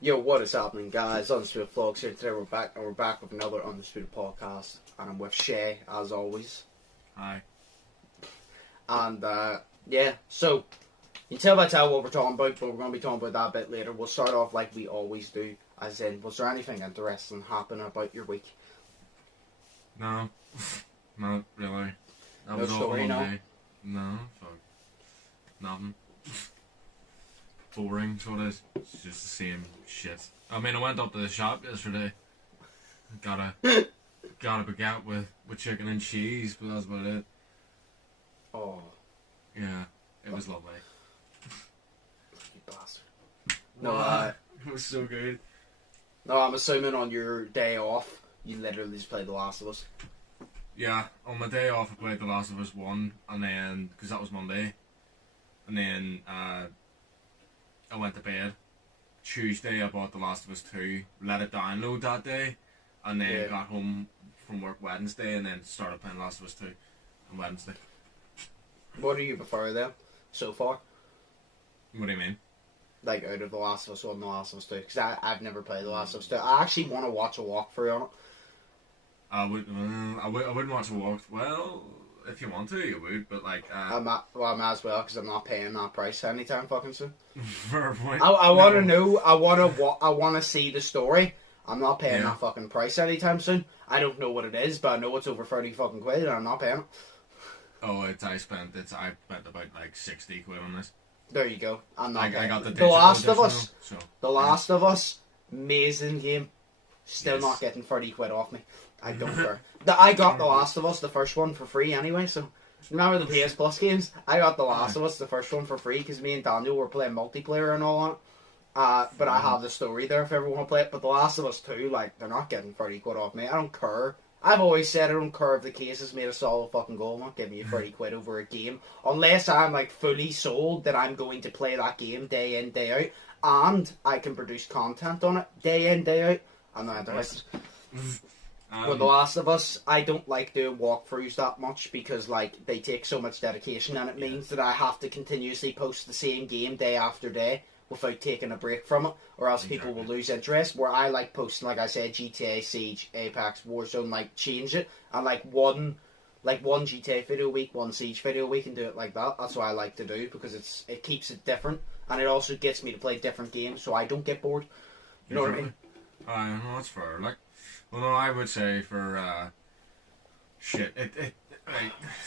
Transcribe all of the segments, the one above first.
Yo, what is happening, guys? Undisputed Vlogs here. Today we're back with another Undisputed podcast, and I'm with Shay, as always. Hi. And, yeah, so, you can tell by what we're talking about, but we're going to be talking about that a bit later. We'll start off like we always do, as in, was there anything interesting happen about your week? No, not really. That No was story, all no? Monday. No, fuck. Nothing. Boring, so it is. It's just the same shit. I mean, I went up to the shop yesterday. Got a baguette with chicken and cheese, but that's about it. Oh, Yeah, it was lovely. you bastard. No, It was so good. no, I'm assuming on your day off, you literally just played The Last of Us. Yeah, on my day off I played The Last of Us 1, and then, because that was Monday, and then I went to bed. Tuesday I bought The Last of Us 2, let it download that day, and then got home from work Wednesday, and then started playing The Last of Us 2 on Wednesday. What do you prefer, then, so far? What do you mean? Like, out of The Last of Us 1 and The Last of Us 2? Because I've never played The Last of Us 2. I actually want to watch a walkthrough on it. I wouldn't watch a walk. Well, if you want to, you would, but like... I might as well, because I'm not paying that price anytime fucking soon. Fair point. I want to know, I want to see the story. I'm not paying Yeah. that fucking price anytime soon. I don't know what it is, but I know it's over 30 fucking quid, and I'm not paying it. Oh, I spent about like 60 quid on this. There you go. I'm not I paying got the it. digital Last of edition, Us. though, so... The Last of Us. Amazing game. Still Yes. not getting 30 quid off me. I don't care. I got The Last of Us, the first one, for free anyway, so... Remember the PS Plus games? I got The Last of Us, the first one, for free, because me and Daniel were playing multiplayer and all on it. But I have the story there if everyone want to play it. But The Last of Us 2, like, they're not getting 30 quid off me. I don't care. I've always said I don't care if the case has made a solid fucking goal. I'm not giving you 30 quid over a game. Unless I'm, like, fully sold that I'm going to play that game day in, day out. And I can produce content on it day in, day out. I'm not interested. With The Last of Us, I don't like doing walkthroughs that much because, like, they take so much dedication, and it means that I have to continuously post the same game day after day without taking a break from it, or else people will lose interest. Where I like posting, like I said, GTA, Siege, Apex, Warzone, like, change it, and one GTA video a week, one Siege video a week, and do it like that. That's what I like to do because it keeps it different, and it also gets me to play different games so I don't get bored. You know what I mean? No, that's fair. Like, well, no, I would say for shit.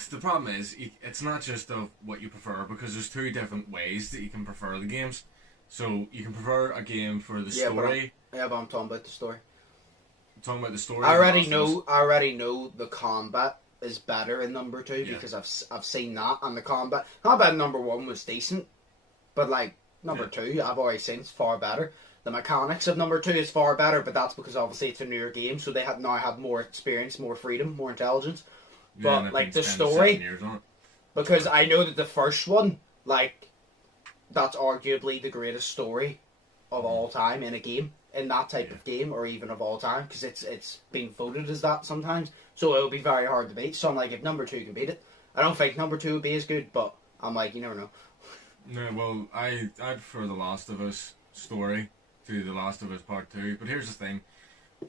The problem is it's not just of what you prefer, because there's two different ways that you can prefer the games. So you can prefer a game for the story. But I'm talking about the story. I'm talking about the story. I already know the combat is better in number 2 because I've seen that, and the combat in number 1 was decent, but like number 2 I've already seen it's far better. The mechanics of number 2 is far better, but that's because obviously it's a newer game, so they now have more experience, more freedom, more intelligence. Yeah, but like the story, because I know that the first one, like, that's arguably the greatest story of all time in a game, in that type of game, or even of all time, because it's been voted as that sometimes. So it'll be very hard to beat. So I'm like, if number 2 can beat it, I don't think number 2 would be as good, but I'm like, you never know. No, well, I prefer The Last of Us story to The Last of Us Part 2, but here's the thing.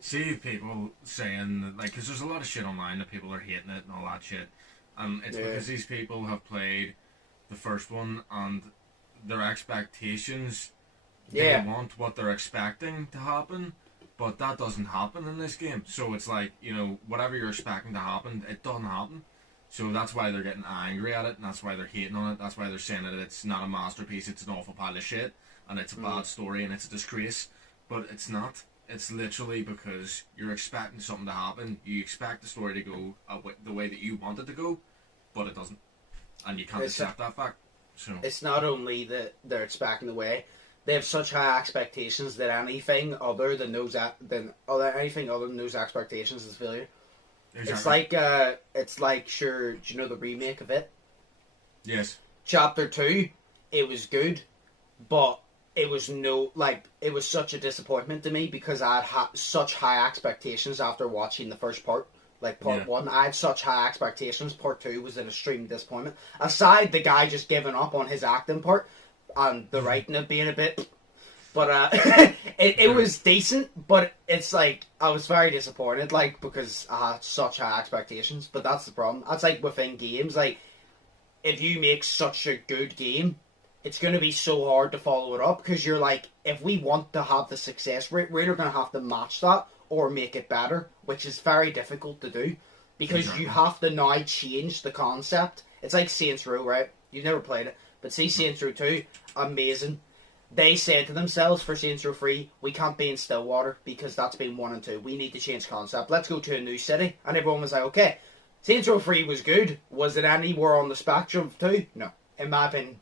See people saying that, like, because there's a lot of shit online that people are hating it and all that shit, and it's because these people have played the first one and their expectations, they want what they're expecting to happen, but that doesn't happen in this game. So it's like, you know, whatever you're expecting to happen, it doesn't happen. So that's why they're getting angry at it, and that's why they're hating on it. That's why they're saying that it's not a masterpiece, it's an awful pile of shit, and it's a bad story, and it's a disgrace. But it's not. It's literally because you're expecting something to happen. You expect the story to go the way that you want it to go, but it doesn't. And you can't accept that fact. So it's not only that they're expecting the way, they have such high expectations that anything other than those expectations is failure. Exactly. It's like, sure, do you know the remake of it? Yes. Chapter 2, it was good, but it was it was such a disappointment to me because I had such high expectations after watching the first part. Like, part 1, I had such high expectations. Part 2 was an extreme disappointment. Aside the guy just giving up on his acting part and the writing of being a bit... But it was decent, but it's like I was very disappointed, like, because I had such high expectations. But that's the problem. That's like within games, like if you make such a good game, it's going to be so hard to follow it up because you're like, if we want to have the success rate, we're going to have to match that or make it better, which is very difficult to do because you have to now change the concept. It's like Saints Row, right? You've never played it, but see Saints Row 2, amazing. They said to themselves for Saints Row 3, we can't be in Stillwater because that's been 1 and 2. We need to change concept. Let's go to a new city. And everyone was like, okay. Saints Row 3 was good. Was it anywhere on the spectrum of 2? No. In my opinion.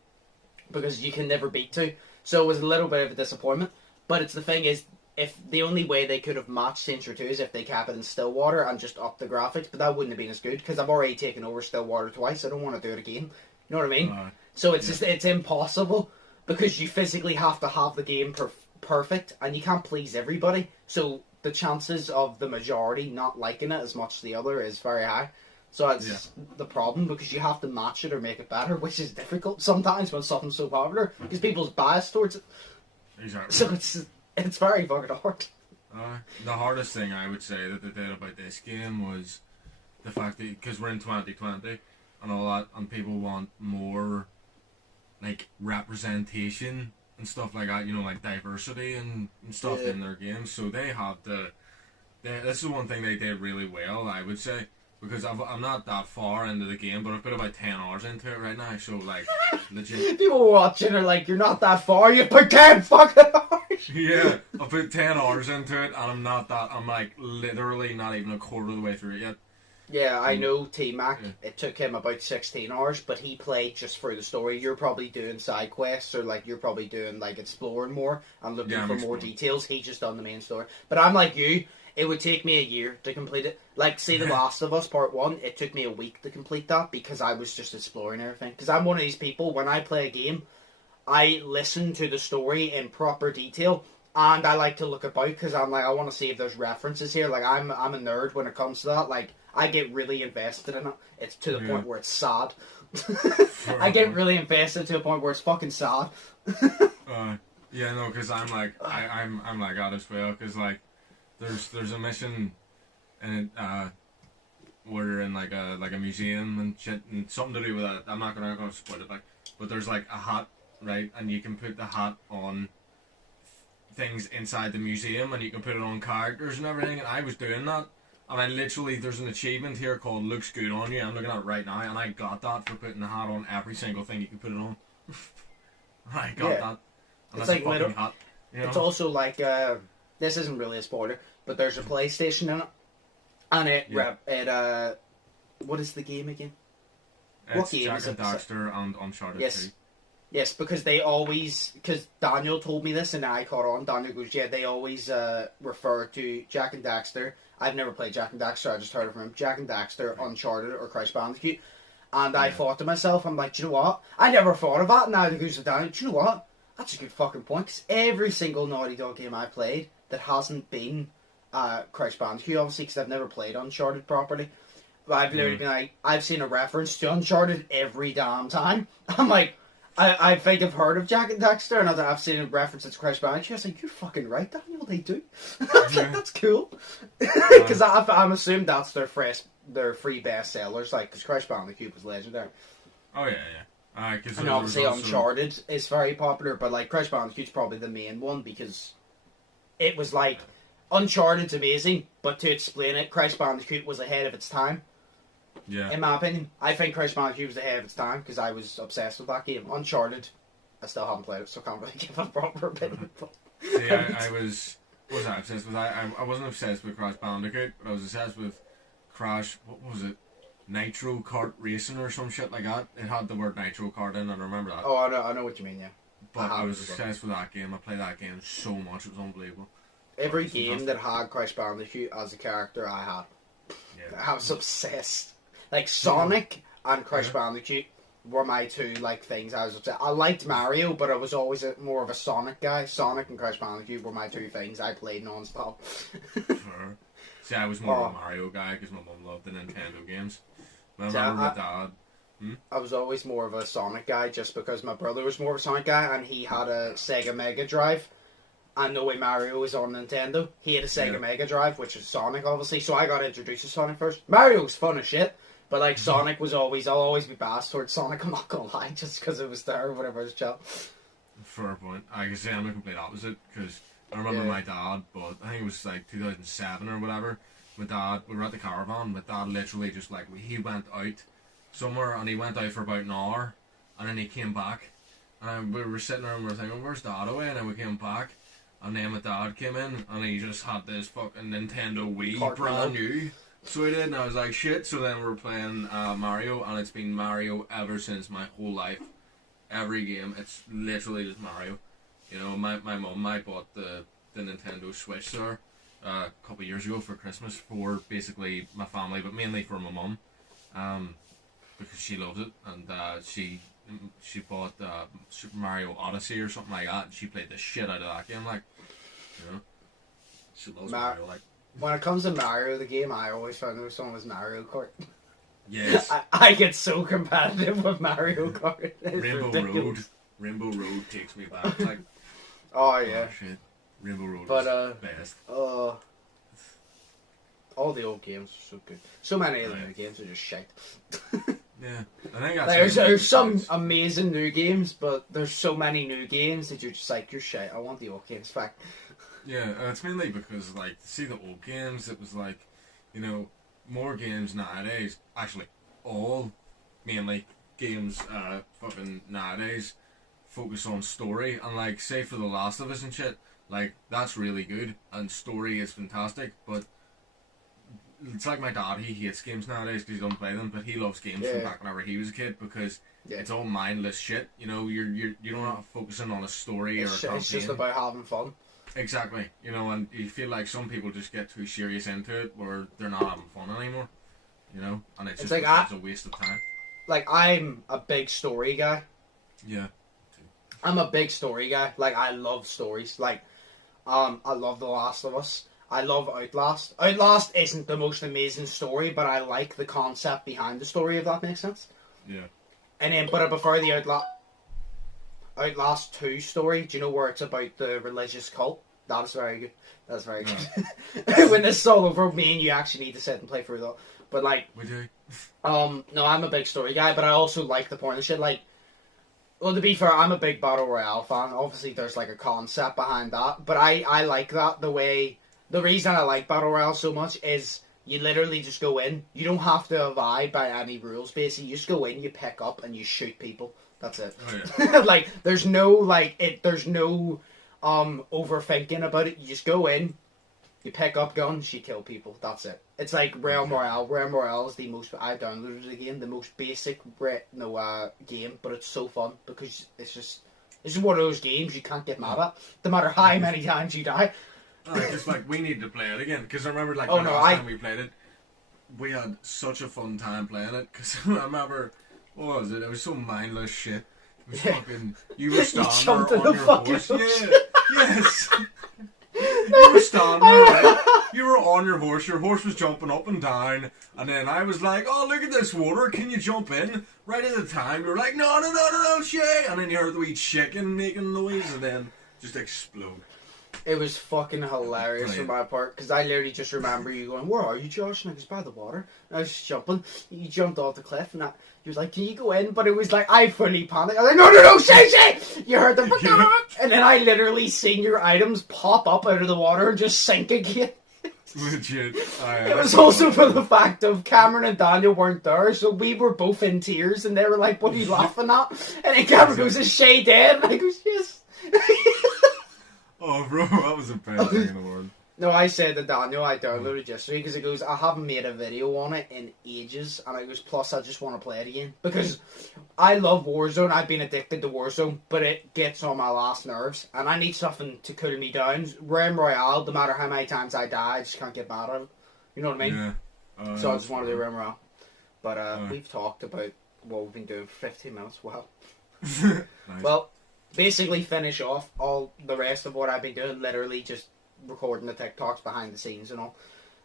Because you can never beat 2. So it was a little bit of a disappointment. But it's the thing is, if the only way they could have matched Saints Row 2 is if they kept it in Stillwater and just upped the graphics. But that wouldn't have been as good because I've already taken over Stillwater twice. I don't want to do it again. You know what I mean? So it's just, it's impossible. Because you physically have to have the game perfect, and you can't please everybody. So the chances of the majority not liking it as much as the other is very high. So that's the problem, because you have to match it or make it better, which is difficult sometimes when something's so popular, because people's bias towards it. Exactly. So it's very fucking hard. The hardest thing I would say that they did about this game was the fact that, because we're in 2020 and all that, and people want more like representation and stuff like that, you know, like diversity and stuff in their games. So they have this is one thing they did really well, I would say, because I'm not that far into the game, but I've put about 10 hours into it right now. So like, legit. People watching are like, you're not that far. You put 10 fucking hours. Yeah, I put 10 hours into it, and I'm like literally not even a quarter of the way through it yet. Yeah, I know T-Mac, it took him about 16 hours, but he played just through the story. You're probably doing side quests, or like you're probably doing like exploring more and looking for more details. He just done the main story. But I'm like you, it would take me a year to complete it. Like, say The Last of Us Part 1, it took me a week to complete that because I was just exploring everything. Because I'm one of these people, when I play a game, I listen to the story in proper detail. And I like to look about because I'm like, I want to see if there's references here. Like, I'm a nerd when it comes to that. Like, I get really invested in it. It's to the point where it's sad. I get really invested to the point where it's fucking sad. Yeah, no, because I'm like, I'm like that as well. Because like, there's a mission, and we're in like a museum and shit, and something to do with that. I'm not gonna spoil it, like, but there's like a hat, right, and you can put the hat on things inside the museum, and you can put it on characters and everything. And I was doing that. And I literally, there's an achievement here called Looks Good on You. I'm looking at it right now, and I got that for putting the hat on every single thing you can put it on. I got that. And it's like like a hat. You know? It's also like, this isn't really a spoiler, but there's a PlayStation in it. And it what is the game again? What game Jack is it? Daxter and Uncharted 3. Yes, because because Daniel told me this and I caught on. Daniel goes, yeah, they always refer to Jack and Daxter. I've never played Jack and Daxter, I just heard it from him. Jack and Daxter, Uncharted, or Crash Bandicoot. And I thought to myself, I'm like, do you know what? I never thought of that. And now he goes to Daniel, do you know what? That's a good fucking point. Because every single Naughty Dog game I played that hasn't been Crash Bandicoot, obviously, because I've never played Uncharted properly. But I've literally been like, I've seen a reference to Uncharted every damn time. I'm like, I think I've heard of Jack and Daxter, and I've seen a reference to Crash Bandicoot. I was like, you're fucking right, Daniel, they do. I was like, that's cool. Because I'm assuming that's their free best sellers, like, because Crash Bandicoot was legendary. Oh, yeah. And obviously Uncharted is very popular, but like Crash Bandicoot's probably the main one, because it was like, Uncharted's amazing, but to explain it, Crash Bandicoot was ahead of its time. Yeah. In my opinion, I think Crash Bandicoot was ahead of its time because I was obsessed with that game. Uncharted, I still haven't played it, so I can't really give a proper opinion. See, I was obsessed with. I wasn't obsessed with Crash Bandicoot, but I was obsessed with Crash. What was it? Nitro Kart Racing or some shit like that. It had the word Nitro Kart in it. I remember that. Oh, I know what you mean. Yeah. But I was obsessed with that game. I played that game so much. It was unbelievable. Every game that had Crash Bandicoot as a character, I had. Yeah. I was obsessed. Like, Sonic and Crash Bandicoot were my two, like, things I was obsessed. I liked Mario, but I was always more of a Sonic guy. Sonic and Crash Bandicoot were my two things I played non-stop. Sure. See, I was more of a Mario guy because my mum loved the Nintendo games. I remember my dad. I was always more of a Sonic guy just because my brother was more of a Sonic guy, and he had a Sega Mega Drive. and the way Mario was on Nintendo. He had a Sega Mega Drive, which is Sonic, obviously, so I got introduced to Sonic first. Mario was fun as shit, but like Sonic was always, I'll always be biased towards Sonic, I'm not gonna lie, just because it was there or whatever, it's chill. Fair point. I can say I'm the complete opposite, because I remember my dad, but I think it was like 2007 or whatever. My dad, we were at the caravan. My dad literally just like, he went out somewhere and he went out for about an hour and then he came back. And we were sitting there and we were thinking, where's Dad away? And then we came back and then my dad came in and he just had this fucking Nintendo Wii brand new. So he did, and I was like, shit. So then we were playing Mario, and it's been Mario ever since my whole life. Every game, it's literally just Mario. You know, my mum, I bought the Nintendo Switch there a couple of years ago for Christmas for basically my family, but mainly for my mum, because she loves it, and she bought Super Mario Odyssey or something like that, and she played the shit out of that game, like, you know, she loves Mario, like. When it comes to Mario, the game I always found there was someone was Mario Kart. Yes. I get so competitive with Mario Kart. Rainbow Road takes me back, like. Oh yeah. Oh, shit. Rainbow Road but, is the best. All the old games are so good. So many of the new games are just shite. Yeah, I think that's there's some amazing new games, but there's so many new games that you're just like, you're shite. I want the old games back. Yeah, it's mainly because, like, see the old games, it was like, you know, more games nowadays, actually, all, mainly, games, fucking nowadays, focus on story, and, like, say for The Last of Us and shit, like, that's really good, and story is fantastic, but it's like my dad, he hates games nowadays because he doesn't play them, but he loves games from back whenever he was a kid, because it's all mindless shit, you know, you're not focusing on a story or a campaign. It's just about having fun. Exactly, you know, and you feel like some people just get too serious into it where they're not having fun anymore, you know, and it's just like a waste of time. Like, I'm a big story guy. Yeah. I'm a big story guy. Like, I love stories. Like, I love The Last of Us. I love Outlast. Outlast isn't the most amazing story, but I like the concept behind the story, if that makes sense. Yeah. And then, but I prefer the Outlast 2 story. Do you know where it's about the religious cult? That is very good. That's very good. When this is all over, me and you actually need to sit and play through that. But like, we do. No, I'm a big story guy, but I also like the point of shit. Like, well, to be fair, I'm a big battle royale fan. Obviously, there's like a concept behind that, but I like that the way. The reason I like battle royale so much is you literally just go in. You don't have to abide by any rules. Basically, you just go in, you pick up, and you shoot people. That's it. Oh, yeah. Like, there's no there's no overthinking about it. You just go in, you pick up guns, you kill people. That's it. It's like Realm Royale. Realm Royale is the most, I downloaded the game, the most basic game, but it's so fun because it's one of those games you can't get mad at, no matter how many times you die. Just like, we need to play it again, because I remember, like, the last time we played it, we had such a fun time playing it, because I remember, what was it? It was so mindless shit. It was fucking, you were standing there on your horse. Yeah, yes. You were standing there, right? You were on your horse was jumping up and down, and then I was like, oh, look at this water, can you jump in? Right at the time, you were like, no, Shay! And then you heard the wee chicken making noise, and then just explode. It was fucking hilarious for my part, because I literally just remember you going, where are you, Josh? And I was by the water, and I was just jumping. You jumped off the cliff, and you was like, can you go in? But it was like, I fully panicked. I was like, no, Shay! You heard the and then I literally seen your items pop up out of the water and just sink again. Legit. It was also for the fact of Cameron and Daniel weren't there, so we were both in tears, and they were like, what are you laughing at? And then Cameron goes, is Shay dead? And I goes, yes. Oh, bro, that was the best thing in the world. No, I said to Daniel, I downloaded yesterday, because it goes, I haven't made a video on it in ages, and it goes, plus I just want to play it again. Because I love Warzone, I've been addicted to Warzone, but it gets on my last nerves, and I need something to cool me down. Realm Royale, no matter how many times I die, I just can't get mad at it. You know what I mean? Yeah. So I just want to do Realm Royale. But we've talked about what we've been doing for 15 minutes. Wow. Nice. Well, basically finish off all the rest of what I've been doing, literally just recording the TikToks behind the scenes and all.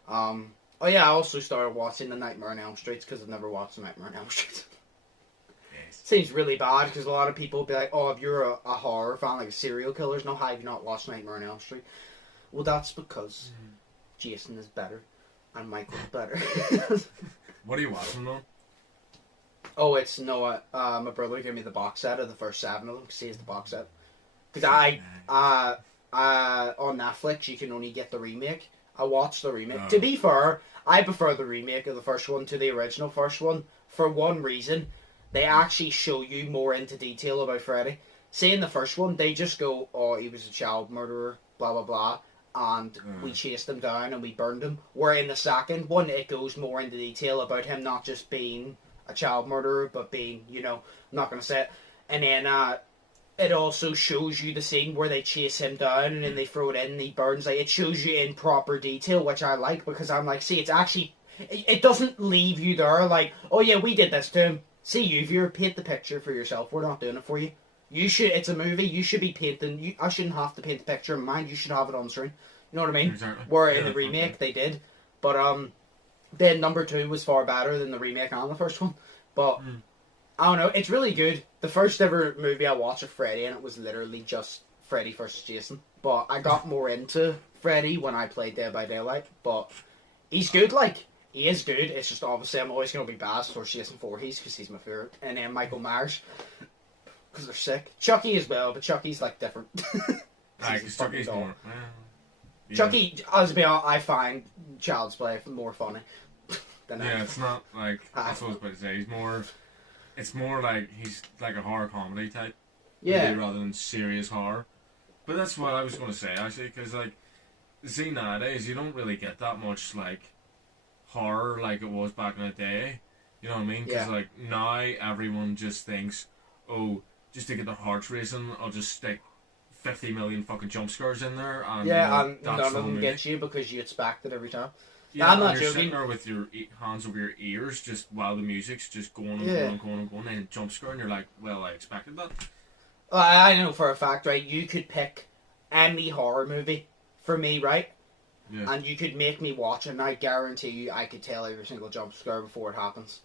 Oh yeah, I also started watching the Nightmare on Elm Street because I've never watched the Nightmare on Elm Street. seems really bad because a lot of people will be like, oh, if you're a horror fan, like a serial killers, no, how have you not watched Nightmare on Elm Street? Well, that's because Jason is better and Michael's better. What are you watching though? Oh, it's Noah. My brother gave me the box set of the first 7 of them because he has the box set. Because on Netflix you can only get the remake. I watched the remake. Oh. To be fair, I prefer the remake of the first one to the original first one for one reason. They actually show you more into detail about Freddy. See, in the first one, they just go, oh, he was a child murderer, blah, blah, blah, and we chased him down and we burned him. Where in the second one, it goes more into detail about him not just being a child murderer, but being, I'm not going to say it. And then it also shows you the scene where they chase him down and then they throw it in and he burns. Like, it shows you in proper detail, which I like, because I'm like, see, it's actually, it doesn't leave you there like, oh yeah, we did this to him. See, you viewer, paint the picture for yourself. We're not doing it for you. You should. It's a movie. You should be painting. I shouldn't have to paint the picture in mind. You should have it on screen. You know what I mean? Exactly. Where in the remake they did, but then number 2 was far better than the remake and the first one. But I don't know. It's really good. The first ever movie I watched of Freddy, and it was literally just Freddy versus Jason. But I got more into Freddy when I played Dead by Daylight. But he's good. Like. He is good. It's just obviously I'm always going to be biased for Jason Voorhees because he's my favourite. And then Michael Myers because they're sick. Chucky as well, but Chucky's like different. Chucky's more. Yeah. Chucky, as I find Child's Play more funny than yeah, it's not like that's what I was about to say. It's more like he's like a horror comedy type. Yeah. Maybe rather than serious horror. But that's what I was going to say actually, because like, see nowadays you don't really get that much like horror like it was back in the day, you know what I mean? Because like now everyone just thinks, oh, just to get their hearts racing, I'll just stick 50 million fucking jump scares in there, and and that's none of the them movie. get you because you expect it every time. Yeah, I'm not you're joking. sitting there with your hands over your ears just while the music's just going and going and going and going, and jump scare, and you're like, well, I expected that. I know for a fact, right? You could pick any horror movie for me, right? Yeah. And you could make me watch it, and I guarantee you I could tell every single jump scare before it happens.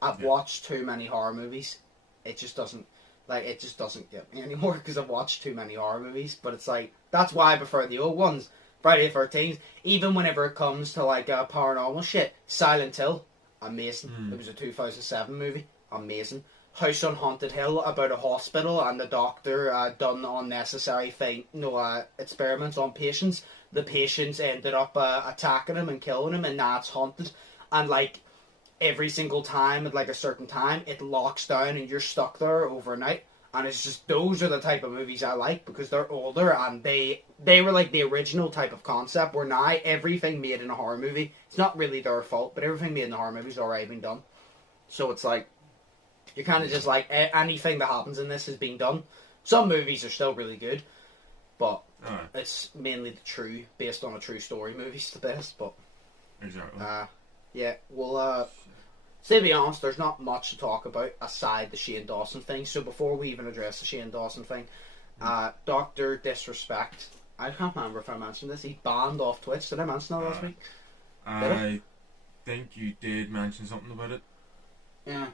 I've watched too many horror movies. It just doesn't get me anymore because I've watched too many horror movies. But it's like, that's why I prefer the old ones. Friday the 13th, even whenever it comes to like paranormal shit. Silent Hill, amazing. It was a 2007 movie, amazing. House on Haunted Hill, about a hospital and the doctor done unnecessary experiments on patients. The patients ended up attacking him and killing him, and now it's haunted. And like every single time at like a certain time, it locks down and you're stuck there overnight. And it's just, those are the type of movies I like because they're older and they were like the original type of concept. Where now everything made in a horror movie, it's not really their fault, but everything made in a horror movie has already been done. So it's like, you're kind of just like, anything that happens in this has been done. Some movies are still really good, but it's mainly based on a true story movies the best. But exactly. Yeah, well, to be honest, there's not much to talk about aside the Shane Dawson thing. So before we even address the Shane Dawson thing, Dr. Disrespect, I can't remember if I mentioned this, he banned off Twitch. Did I mention that last week? I think you did mention something about it. Yeah.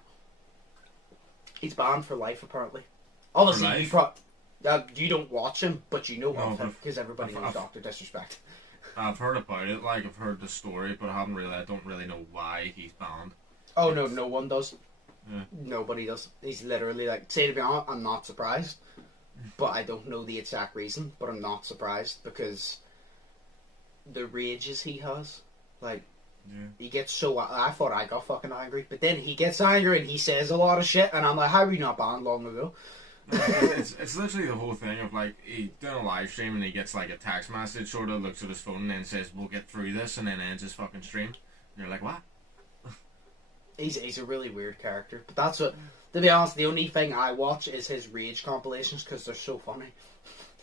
He's banned for life, apparently. Obviously, you don't watch him, but you know of him, because everybody knows Dr. Disrespect. I've heard about it, like, I've heard the story, but I don't really know why he's banned. Oh, no, no one does. Yeah. Nobody does. He's literally like, to be honest, I'm not surprised. But I don't know the exact reason, but I'm not surprised, because the rages he has, like, he gets so... I thought I got fucking angry, but then he gets angry and he says a lot of shit, and I'm like, how were you not banned long ago? It's literally the whole thing of, like, he doing a live stream and he gets, like, a text message, sort of, looks at his phone and then says, we'll get through this, and then ends his fucking stream. And you're like, what? He's a really weird character, but that's what... To be honest, the only thing I watch is his rage compilations, because they're so funny.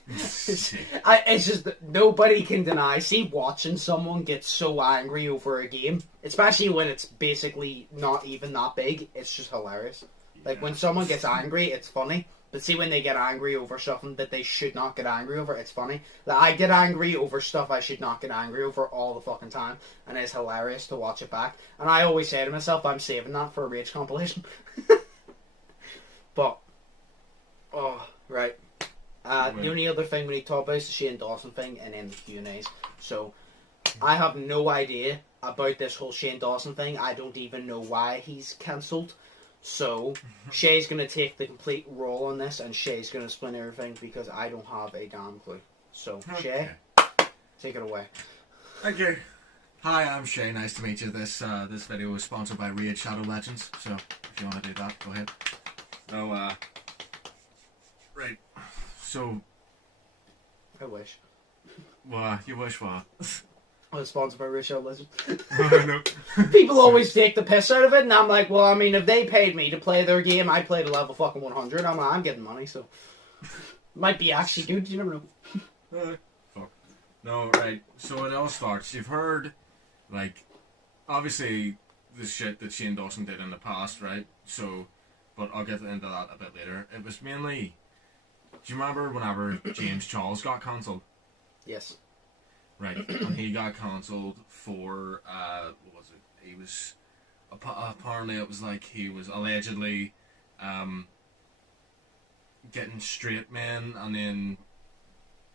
It's just that nobody can deny. See, watching someone get so angry over a game, especially when it's basically not even that big, it's just hilarious. Like, when someone gets angry, it's funny. But see, when they get angry over something that they should not get angry over, it's funny. Like, I get angry over stuff I should not get angry over all the fucking time, and it's hilarious to watch it back. And I always say to myself, I'm saving that for a rage compilation. But, oh, right. The only other thing we need to talk about is the Shane Dawson thing and then the Q&As. So, I have no idea about this whole Shane Dawson thing. I don't even know why he's cancelled. So, Shay's going to take the complete role on this, and Shay's going to explain everything because I don't have a damn clue. So, Shay, take it away. Thank you. Hi, I'm Shay. Nice to meet you. This video is sponsored by Raid Shadow Legends. So, if you want to do that, go ahead. No, right. So, I wish. Well, you wish what? I was sponsored by Rachel Legend. No. People always take the piss out of it, and I'm like, well, I mean, if they paid me to play their game, I played a level fucking 100. I'm getting money, so might be actually, dude. You never know. Fuck. No, right. So it all starts. You've heard, like, obviously the shit that Shane Dawson did in the past, right? So, but I'll get into that a bit later. It was mainly. Do you remember whenever James Charles got cancelled? Yes. Right, and he got cancelled for, what was it? He was, apparently it was like he was allegedly, getting straight men and then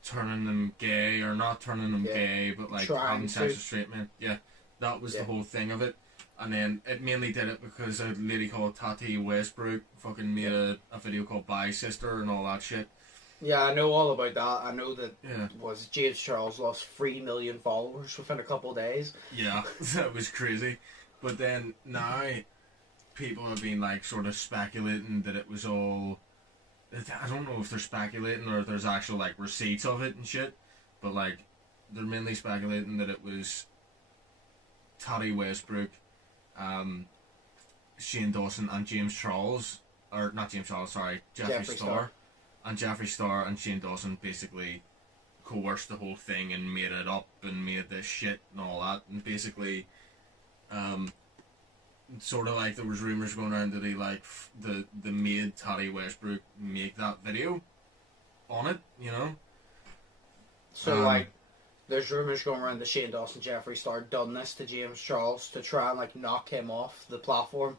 turning them gay, or not turning them gay, but like having sex with straight men. Yeah, that was the whole thing of it. And then it mainly did it because a lady called Tati Westbrook fucking made a video called Bye Sister and all that shit. Yeah, I know all about that. I know that was James Charles lost 3 million followers within a couple of days. Yeah, that was crazy. But then now people have been like sort of speculating that it was all. I don't know if they're speculating or if there's actual like receipts of it and shit. But like they're mainly speculating that it was Tati Westbrook, Shane Dawson, and James Charles, or not James Charles, sorry, Jeffree Star. And Jeffree Star and Shane Dawson basically coerced the whole thing and made it up and made this shit and all that. And basically, sort of like there was rumours going around that he like the made Tati Westbrook make that video on it, you know. So like, there's rumours going around that Shane Dawson, Jeffree Star done this to James Charles to try and like knock him off the platform.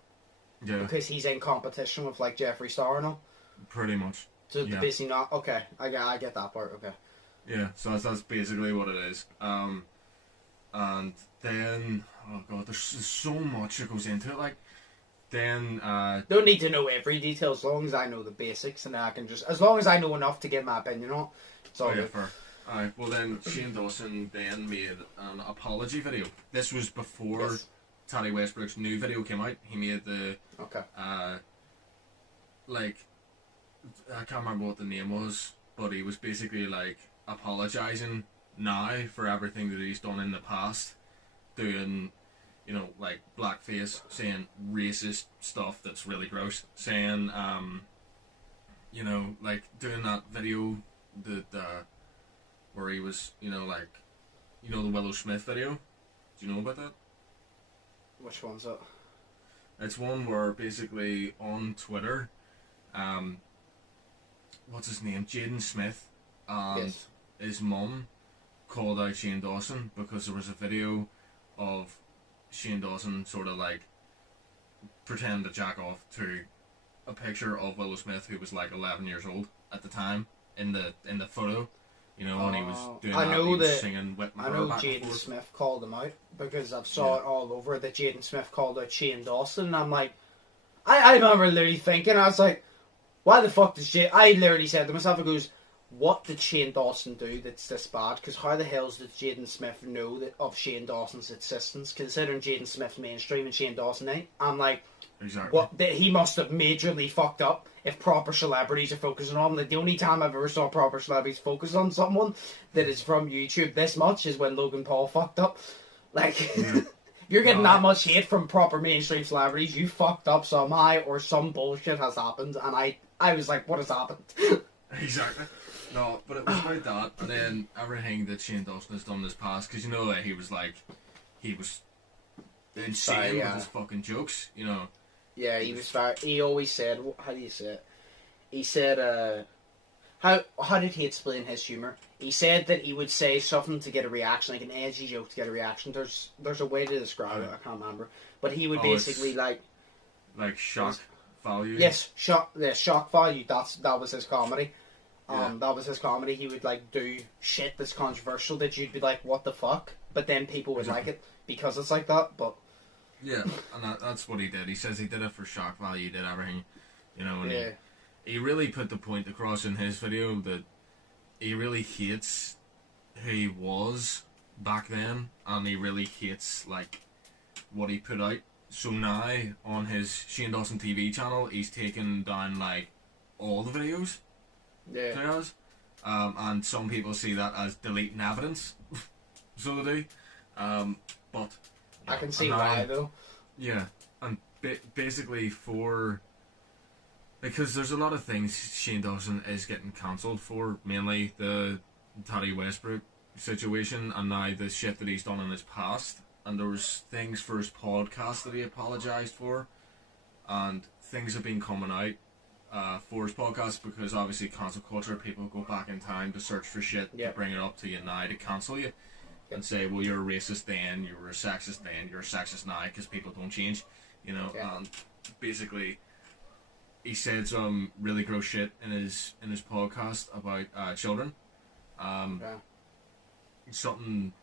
Yeah. Because he's in competition with like Jeffree Star and all. Pretty much. So basically not okay. I get that part. Okay. Yeah. So that's basically what it is. And then oh god, there's so much that goes into it. Like then don't need to know every detail as long as I know the basics and I can just as long as I know enough to give my opinion on. It's all good. Fair. Alright. Well then, Shane Dawson then made an apology video. This was before Tati Westbrook's new video came out. He made the like. I can't remember what the name was, but he was basically like apologising now for everything that he's done in the past, doing, you know, like blackface, saying racist stuff that's really gross, saying, you know, like doing that video that where he was, you know, like, you know, the Willow Smith video. Do you know about that? Which one's that? It's one where basically on Twitter, what's his name? Jaden Smith and his mum called out Shane Dawson because there was a video of Shane Dawson sort of like pretending to jack off to a picture of Willow Smith who was like 11 years old at the time in the photo, you know, and he was doing singing Whip My Hair Back. I know Jaden Smith called him out because I've saw it all over that Jaden Smith called out Shane Dawson, and I'm like, I remember literally thinking, I was like, why the fuck does I literally said to myself, it goes, what did Shane Dawson do that's this bad? Because how the hell did Jaden Smith know of Shane Dawson's existence, considering Jaden Smith's mainstream and Shane Dawson ain't? I'm like, exactly. He must have majorly fucked up if proper celebrities are focusing on him. Like, the only time I've ever saw proper celebrities focus on someone that is from YouTube this much is when Logan Paul fucked up. Like, you're getting that much hate from proper mainstream celebrities, you fucked up somehow or some bullshit has happened, and I was like, what has happened? Exactly. No, but it was about that, and then everything that Shane Dawson has done in his past, because you know that he was insane with his fucking jokes, you know. Yeah, he always said, how do you say it? He said, how did he explain his humour? He said that he would say something to get a reaction, like an edgy joke to get a reaction. There's a way to describe it, I can't remember. But he would basically like shock value. Yes, shock value. That was his comedy. That was his comedy. He would like do shit that's controversial that you'd be like, "What the fuck?" But then people would like it because it's like that. But yeah, and that's what he did. He says he did it for shock value. He did everything, you know. And he really put the point across in his video that he really hates who he was back then, and he really hates like what he put out. So now on his Shane Dawson TV channel, he's taken down like all the videos. Yeah. And some people see that as deleting evidence. So they do. But I can see why though. Yeah, and basically because there's a lot of things Shane Dawson is getting cancelled for, mainly the Teddy Westbrook situation, and now the shit that he's done in his past. And there was things for his podcast that he apologised for, and things have been coming out for his podcast because obviously cancel culture, people go back in time to search for shit to bring it up to you now to cancel you and say, well, you're a racist then, you were a sexist then, you're a sexist now because people don't change, you know. And basically he said some really gross shit in his podcast about children. Something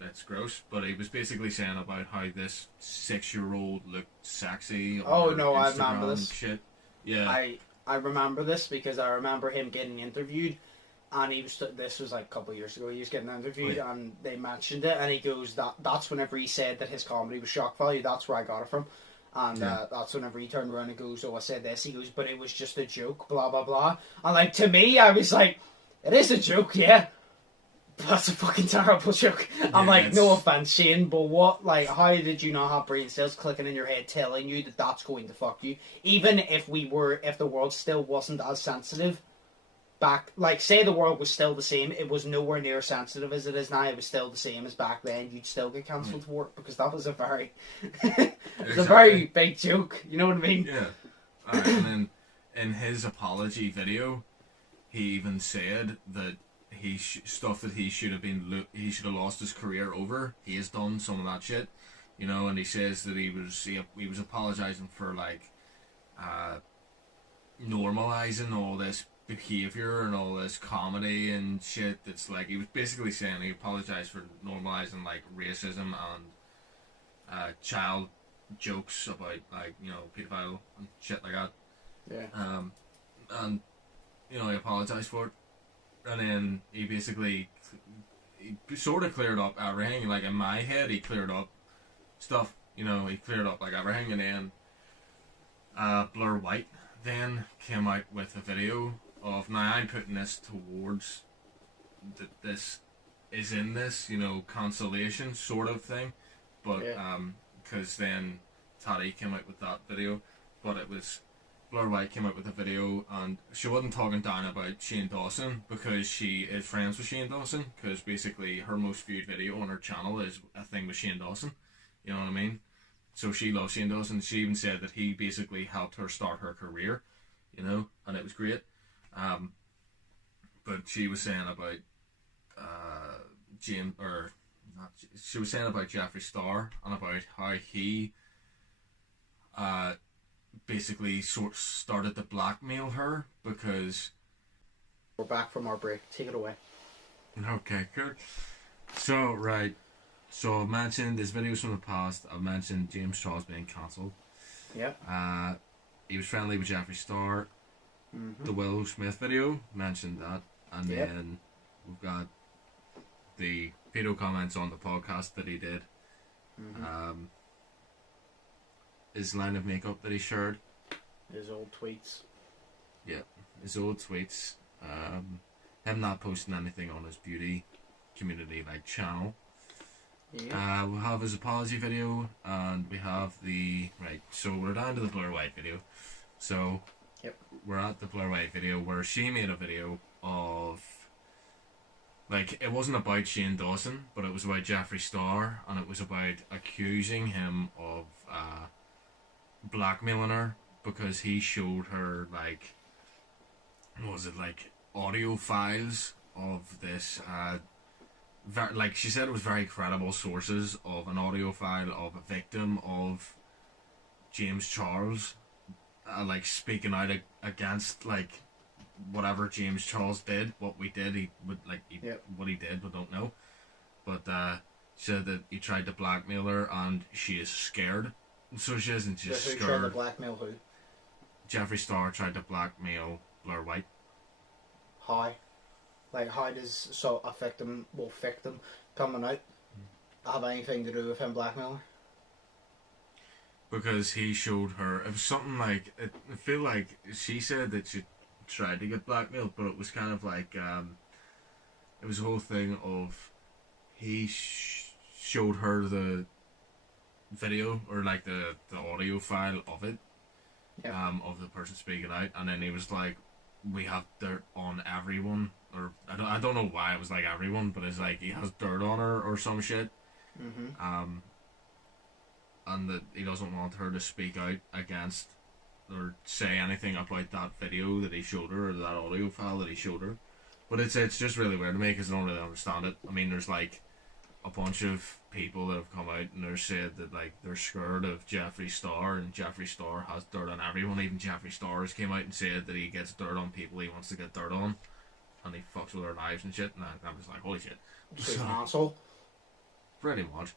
it's gross, but he was basically saying about how this 6-year-old looked sexy. Oh no, Instagram I remember this shit. Yeah, I remember this because I remember him getting interviewed, and this was like a couple of years ago. He was getting interviewed, and they mentioned it, and he goes that's whenever he said that his comedy was shock value. That's where I got it from, and that's whenever he turned around and goes, "Oh, I said this." He goes, "But it was just a joke." Blah blah blah. And like to me, I was like, "It is a joke, yeah." That's a fucking terrible joke. I'm like, no offense, Shane, but what? Like, how did you not have brain cells clicking in your head telling you that that's going to fuck you? Even if the world still wasn't as sensitive back, like, say the world was still the same, it was nowhere near sensitive as it is now. It was still the same as back then. You'd still get cancelled for it because that was a very, it's a very big joke. You know what I mean? Yeah. And then in his apology video, he even said that stuff that he should have lost his career over. He has done some of that shit, you know, and he says that he was apologizing for like normalizing all this behavior and all this comedy and shit. That's like, he was basically saying he apologized for normalizing like racism and child jokes about like, you know, pedophile and shit like that. And you know, he apologized for it. And then he sort of cleared up everything. Like in my head, he cleared up stuff. You know, he cleared up like everything. And then Blur White then came out with a video of, now I'm putting this towards that this is in this, you know, consolation sort of thing. But because then Taddy came out with that video, but it was Blur White came out with a video, and she wasn't talking down about Shane Dawson because she is friends with Shane Dawson, because basically her most viewed video on her channel is a thing with Shane Dawson, you know what I mean? So she loves Shane Dawson. She even said that he basically helped her start her career, you know, and it was great. But she was saying about she was saying about Jeffree Star and about how he basically started to blackmail her because... We're back from our break. Take it away. Okay, good. So, right. So, I've mentioned there's videos from the past. I've mentioned James Charles being cancelled. Yeah. He was friendly with Jeffree Star. The Willow Smith video, mentioned that. And then we've got the video comments on the podcast that he did. His line of makeup that he shared. His old tweets. Yeah, his old tweets. Him not posting anything on his beauty community like channel. Yeah. We'll have his apology video, and we have so we're down to the Blur White video. So we're at the Blur White video where she made a video of, like, it wasn't about Shane Dawson, but it was about Jeffree Star, and it was about accusing him of blackmailing her because he showed her, like, what was it, like, audio files of this, like she said, it was very credible sources of an audio file of a victim of James Charles like speaking out against like whatever James Charles did, what we did, what he did, we don't know. But said that he tried to blackmail her and she is scared. So she isn't just scared. Who tried to blackmail who? Jeffree Star tried to blackmail Blair White. How? Like, how does a victim coming out have anything to do with him blackmailing her? Because he showed her, it was something like, I feel like she said that she tried to get blackmailed, but it was kind of like, it was a whole thing of, he showed her the video, or like the audio file of it, of the person speaking out, and then he was like, we have dirt on everyone, or I don't know why it was like everyone, but it's like he has dirt on her or some shit. And that he doesn't want her to speak out against or say anything about that video that he showed her, or that audio file that he showed her. But it's just really weird to me because I don't really understand it. I mean, there's like a bunch of people that have come out and they're said that like they're scared of Jeffree Star, and Jeffree Star has dirt on everyone. Even Jeffree Star has came out and said that he gets dirt on people he wants to get dirt on, and he fucks with their lives and shit. And I was like, holy shit. He's an asshole. Pretty much.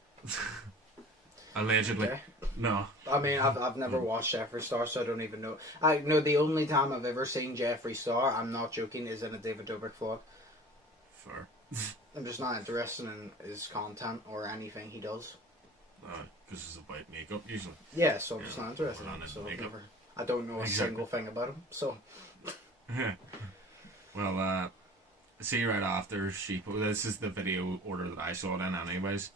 Allegedly. Okay. No. I mean, I've never watched Jeffree Star, so I don't even know. I know the only time I've ever seen Jeffree Star, I'm not joking, is in a David Dobrik vlog. Fair. I'm just not interested in his content or anything he does. Because it's about makeup usually. Yeah, so I'm just not interested in it. So makeup. I don't know a single thing about him. So. Yeah. Well, see, right after this is the video order that I saw it in, anyways.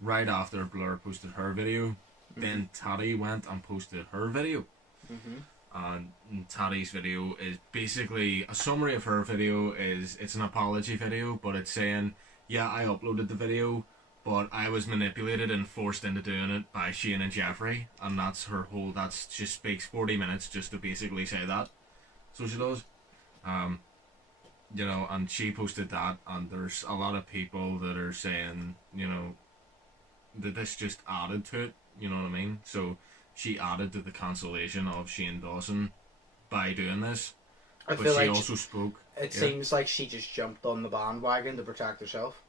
Right after Blur posted her video, then Taddy went and posted her video. And Taddy's video is basically a summary of her video. It's an apology video, but it's saying, yeah, I uploaded the video, but I was manipulated and forced into doing it by Shane and Jeffree, and that's her whole. She speaks 40 minutes just to basically say that. So she does. You know, and she posted that, and there's a lot of people that are saying, you know, that this just added to it, you know what I mean? So she added to the cancellation of Shane Dawson by doing this. I but feel she like also spoke. It seems like she just jumped on the bandwagon to protect herself.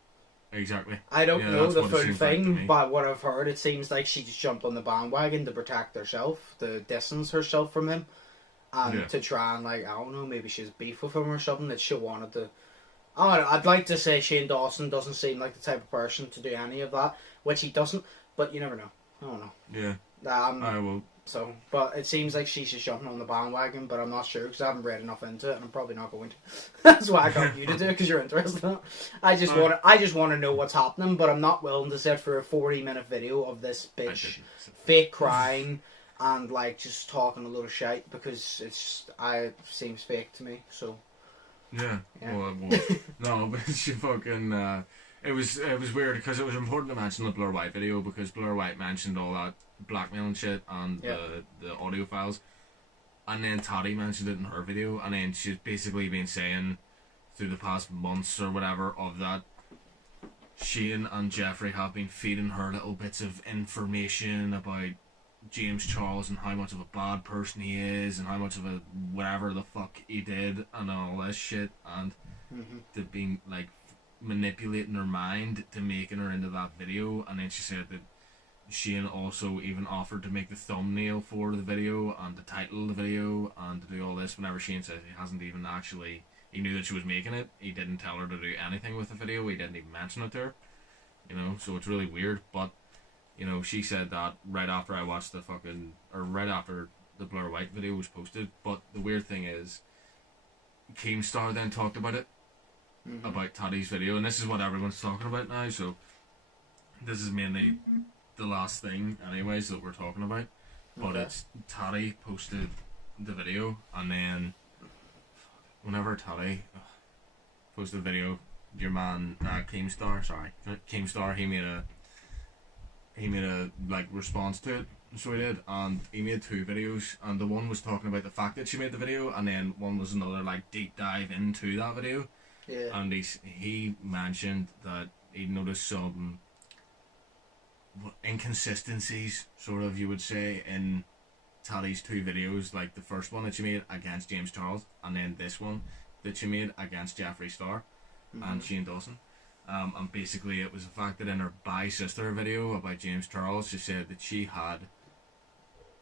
Exactly. I don't know the full thing, like but what I've heard, it seems like she just jumped on the bandwagon to protect herself, to distance herself from him, and to try and, like, I don't know, maybe she has beef with him or something that she wanted to. I don't know, I'd like to say Shane Dawson doesn't seem like the type of person to do any of that, which he doesn't, but you never know. I don't know. Yeah. I will. So, but it seems like she's just jumping on the bandwagon, but I'm not sure because I haven't read enough into it, and I'm probably not going to. That's why I got you to do it, because you're interested in it. I just want to know what's happening, but I'm not willing to sit for a 40-minute video of this bitch fake crying and like just talking a little shite, because it seems fake to me. So. Yeah. Well, no, but she fucking. It was weird because it was important to mention the Blur White video, because Blur White mentioned all that blackmailing shit and the audio files, and then Toddy mentioned it in her video, and then she's basically been saying through the past months or whatever of that Shane and Jeffree have been feeding her little bits of information about James Charles and how much of a bad person he is and how much of a whatever the fuck he did and all this shit, and they've been like manipulating her mind to making her into that video. And then she said that Shane also even offered to make the thumbnail for the video and the title of the video and to do all this, whenever Shane says he hasn't even actually, he knew that she was making it, he didn't tell her to do anything with the video, he didn't even mention it to her, you know. So it's really weird. But you know, she said that right after I watched right after the Blur White video was posted. But the weird thing is, Keemstar then talked about it, about Toddy's video, and this is what everyone's talking about now, so this is mainly the last thing anyways that we're talking about. But it's Toddy posted the video, and then whenever Toddy posted the video, your man Keemstar, he made a like response to it, so he did, and he made 2 videos, and the one was talking about the fact that she made the video, and then one was another like deep dive into that video. And he mentioned that he noticed some inconsistencies, sort of, you would say, in Tally's two videos, like the first one that she made against James Charles, and then this one that she made against Jeffree Star and Shane Dawson. And basically it was the fact that in her Bye Sister video about James Charles, she said that she had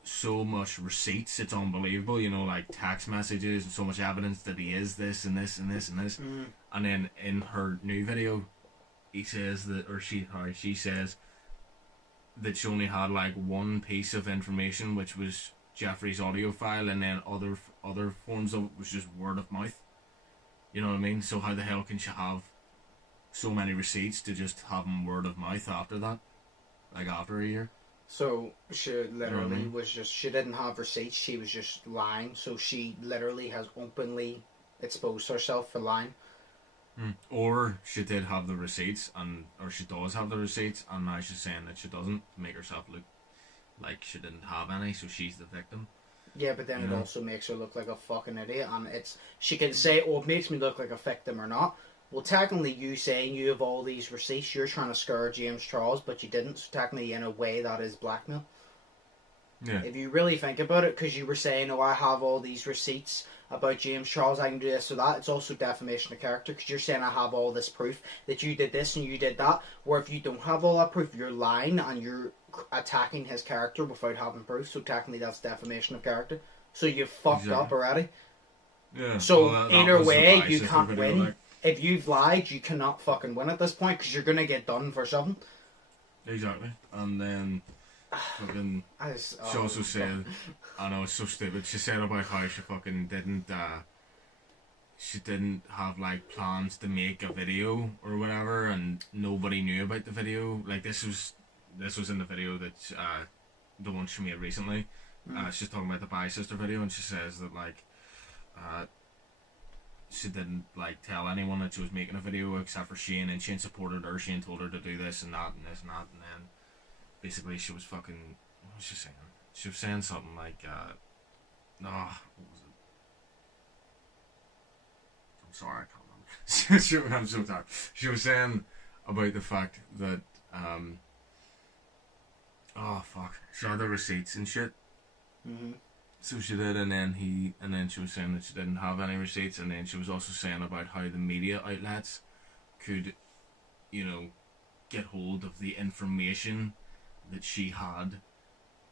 so much receipts, it's unbelievable, you know, like text messages and so much evidence that he is this and this and this and this. And then in her new video, he says that, or she says that she only had like one piece of information, which was Jeffrey's audio file, and then other forms of it was just word of mouth. You know what I mean? So how the hell can she have so many receipts to just have them word of mouth after that? Like after a year? So she literally You know what I mean? was just, she didn't have receipts, she was just lying. So she literally has openly exposed herself for lying. Or she did have the receipts, or she does have the receipts, and now she's saying that she doesn't, to make herself look like she didn't have any, so she's the victim. Yeah, but then You it know? also makes her look like a fucking idiot, and she can say, oh, it makes me look like a victim or not. Well, technically, you saying you have all these receipts, you're trying to scare James Charles, but you didn't, so technically, in a way, that is blackmail. Yeah. If you really think about it, because you were saying, oh, I have all these receipts about James Charles, I can do this or that, it's also defamation of character, because you're saying I have all this proof that you did this and you did that, where if you don't have all that proof, you're lying and you're attacking his character without having proof, so technically that's defamation of character. So you've fucked up already. Yeah. So well, that either was the way, Bye you Sister can't video, win. like. If you've lied, you cannot fucking win at this point, because you're going to get done for something. Exactly. And then fucking she also said, I know it's so stupid, she said about how she fucking didn't she didn't have like plans to make a video or whatever, and nobody knew about the video. Like this was in the video that the one she made recently. She's talking about the Bye Sister video, and she says that like she didn't like tell anyone that she was making a video except for Shane, and Shane supported her. Shane told her to do this and that and this and that, and then basically she was fucking, what was she saying? She was saying something like what was it? I'm sorry, I can't remember. I'm so tired. She was saying about the fact that she had the receipts and shit. So she did, and then she was saying that she didn't have any receipts, and then she was also saying about how the media outlets could, you know, get hold of the information that she had,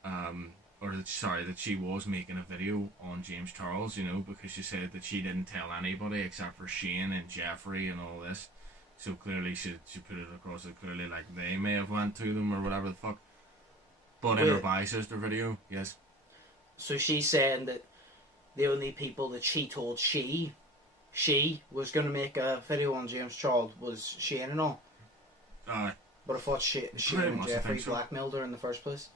that she was making a video on James Charles, you know, because she said that she didn't tell anybody except for Shane and Jeffrey and all this. So clearly she put it across that clearly like they may have went to them or whatever the fuck. But in her Bye Sister video, yes. So she's saying that the only people that she told she was going to make a video on James Charles was Shane and all. But I thought Shane and Jeffrey blackmailed her in the first place.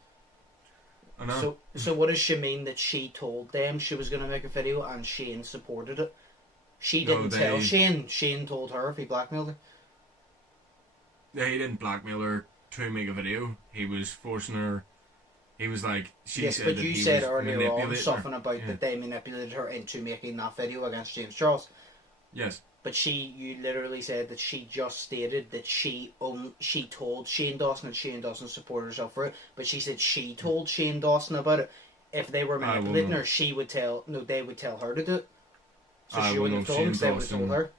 I know. So what does she mean that she told them she was going to make a video and Shane supported it? She didn't tell Shane. Shane told her if he blackmailed her. Yeah, he didn't blackmail her to make a video. He was forcing her. He was like, yes, said but that you he said was earlier on something her. about that they manipulated her into making that video against James Charles. Yes. But you literally said that she just stated that she told Shane Dawson, and Shane Dawson supported herself for it. But she said she told Shane Dawson about it. If they were manipulating her, they would tell her to do it. So she wouldn't have told him, they would have told her.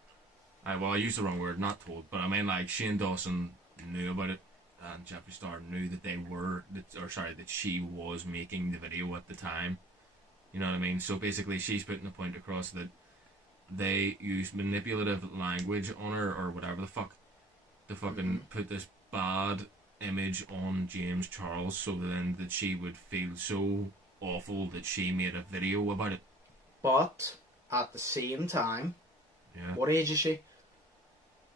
Well, I used the wrong word, not told, but I mean like Shane Dawson knew about it, and Jeffree Star knew that that she was making the video at the time. You know what I mean? So basically, she's putting the point across that they used manipulative language on her, or whatever the fuck, to fucking put this bad image on James Charles, so then that she would feel so awful that she made a video about it. But at the same time, what age is she?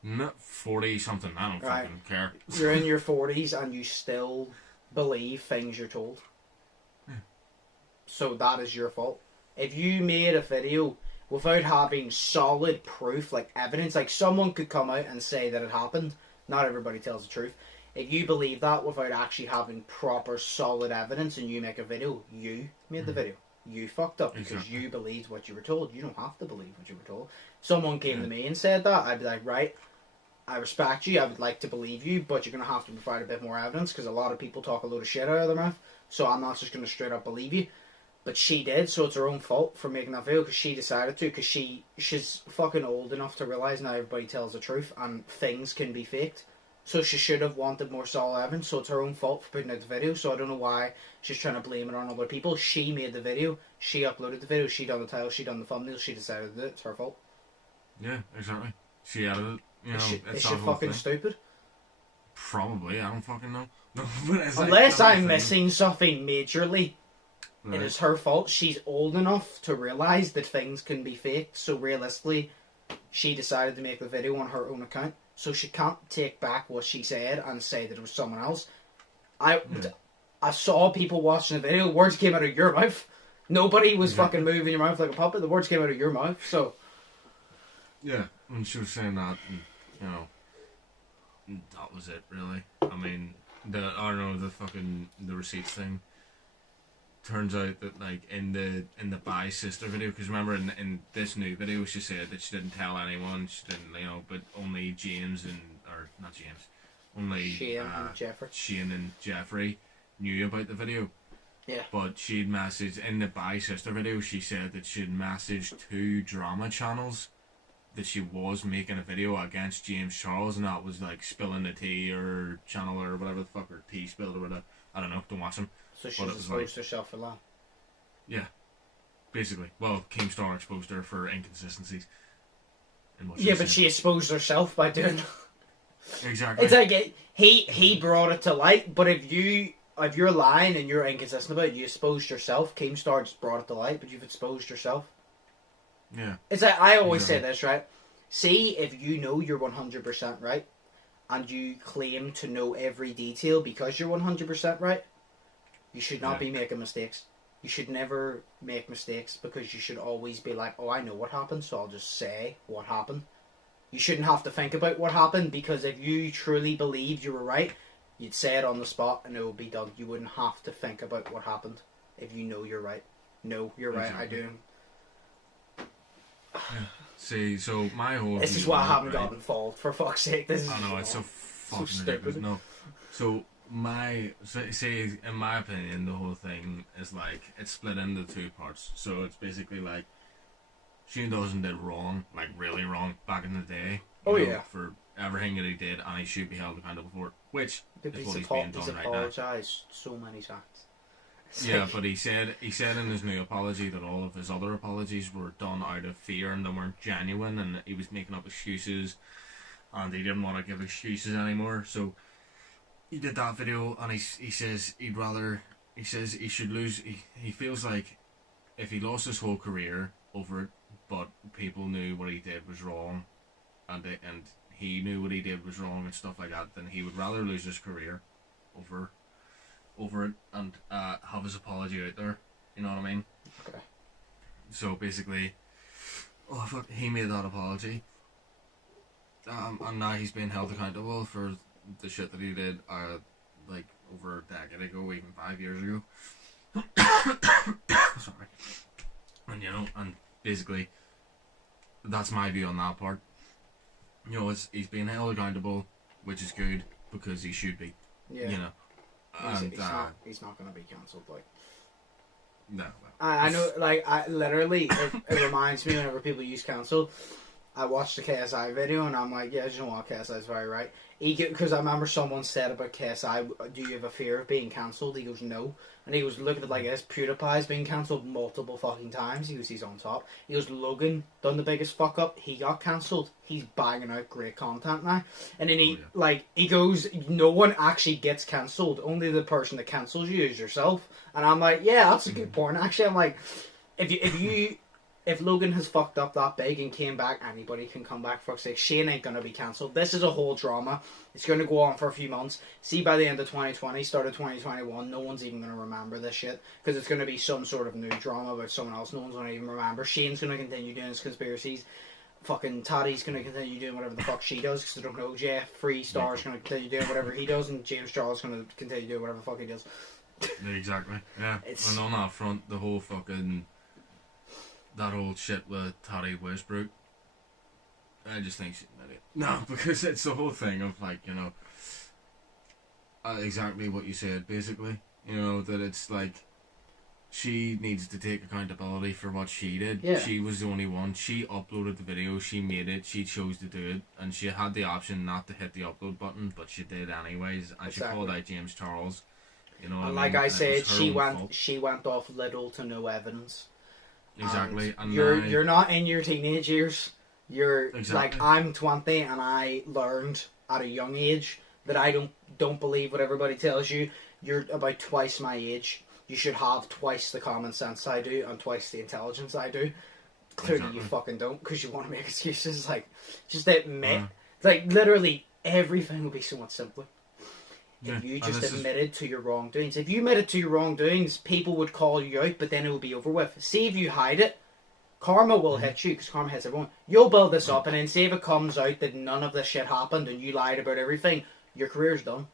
Not 40 something. I don't fucking care. You're in your 40s and you still believe things you're told. So that is your fault. If you made a video without having solid proof, like evidence, like someone could come out and say that it happened. Not everybody tells the truth. If you believe that without actually having proper solid evidence and you make a video, you made the video. You fucked up because you believed what you were told. You don't have to believe what you were told. Someone came to me and said that, I'd be like, right, I respect you, I would like to believe you, but you're going to have to provide a bit more evidence because a lot of people talk a load of shit out of their mouth, so I'm not just going to straight up believe you. But she did, so it's her own fault for making that video because she decided to. Because she's fucking old enough to realise now everybody tells the truth and things can be faked. So she should have wanted more solid evidence. So it's her own fault for putting out the video. So I don't know why she's trying to blame it on other people. She made the video. She uploaded the video. She done the title. She done the thumbnail. She decided to do it. It's her fault. Yeah, exactly. She edited it. You know, is she fucking stupid? Probably. I don't fucking know. No, but it's unless I'm missing something majorly. Right. It is her fault. She's old enough to realise that things can be faked. So realistically, she decided to make the video on her own account. So she can't take back what she said and say that it was someone else. I saw people watching the video. Words came out of your mouth. Nobody was fucking moving your mouth like a puppet. The words came out of your mouth. So yeah, when she was saying that, and, you know, that was it really. I mean, the receipts thing. Turns out that like in the Bye Sister video, because remember in this new video she said that she didn't tell anyone, she didn't, you know, but only James only Shane and Jeffrey knew about the video. Yeah. But she'd messaged in the Bye Sister video. She said that she'd messaged 2 drama channels that she was making a video against James Charles, and that was like spilling the tea or channel or whatever the fuck, or tea spilled or whatever. I don't know. Don't watch them. So she's exposed herself for that. Yeah, basically. Well, Keemstar exposed her for inconsistencies. Yeah, but she exposed herself by doing that. Exactly. It's like he brought it to light, but if you're lying and you're inconsistent about it, you exposed yourself. Keemstar just brought it to light, but you've exposed yourself. Yeah. It's like, I always say this, right? See, if you know you're 100% right, and you claim to know every detail because you're 100% right, you should not be making mistakes. You should never make mistakes because you should always be like, oh, I know what happened, so I'll just say what happened. You shouldn't have to think about what happened, because if you truly believed you were right, you'd say it on the spot and it would be done. You wouldn't have to think about what happened if you know you're right. No, you're right, I do. Yeah. See, so my whole... This is why I haven't gotten involved, for fuck's sake. This is... I know, it's so fucking stupid. ridiculous. No. So, in my opinion, the whole thing is like, it's split into 2 parts. So it's basically like, Shane Dawson did wrong, like really wrong, back in the day. Oh, you know, yeah. For everything that he did, and he should be held accountable for it, which is what he's being done right now. He's apologised so many times. Yeah, but he said in his new apology that all of his other apologies were done out of fear and they weren't genuine, and he was making up excuses, and he didn't want to give excuses anymore. So he did that video, and he says he should lose. He feels like if he lost his whole career over it, but people knew what he did was wrong, and he knew what he did was wrong and stuff like that, then he would rather lose his career over it and have his apology out there. You know what I mean? Okay. So basically, he made that apology, and now he's being held accountable for the shit that he did, like over a decade ago, even 5 years ago. Sorry. And you know, and basically, that's my view on that part. You know, he's being held accountable, which is good because he should be. Yeah. You know. He's not going to be cancelled, like. No. I know, like, literally, it reminds me whenever people use cancel. I watched the KSI video and I'm like, yeah, you know what, KSI's very right. Because I remember someone said about KSI, do you have a fear of being cancelled? He goes, no. And he goes, look at it like this, PewDiePie's been cancelled multiple fucking times. He goes, he's on top. He goes, Logan done the biggest fuck up. He got cancelled. He's banging out great content now. And then he goes, no one actually gets cancelled. Only the person that cancels you is yourself. And I'm like, yeah, that's a good point. Actually, I'm like, if Logan has fucked up that big and came back, anybody can come back. For fuck's sake, Shane ain't gonna be cancelled. This is a whole drama. It's gonna go on for a few months. See, by the end of 2020, start of 2021, no one's even gonna remember this shit, because it's gonna be some sort of new drama about someone else. No one's gonna even remember. Shane's gonna continue doing his conspiracies. Fucking Taddy's gonna continue doing whatever the fuck she does, because I don't know. Jeff Freestar's gonna continue doing whatever he does, and James Charles gonna continue doing whatever the fuck he does. Exactly. Yeah. And on that front, the whole fucking... that whole shit with Toddy Westbrook, I just think she's an idiot. No, because it's the whole thing of, like, you know, exactly what you said, basically. You know, that it's like, she needs to take accountability for what she did. Yeah. She was the only one. She uploaded the video. She made it. She chose to do it, and she had the option not to hit the upload button, but she did anyways. And she called out James Charles. You know, and like I said, she went off little to no evidence. Exactly. And you're not in your teenage years. You're exactly. like, I'm 20 and I learned at a young age that I don't believe what everybody tells you. You're about twice my age. You should have twice the common sense I do and twice the intelligence I do. Clearly you fucking don't, because you want to make excuses. Like, just admit. Like, literally everything would be so much simpler. If you just admitted to your wrongdoings. If you admitted to your wrongdoings, people would call you out, but then it would be over with. See, if you hide it, karma will hit you, because karma hits everyone. You'll build this up, and then say if it comes out that none of this shit happened and you lied about everything, your career's done.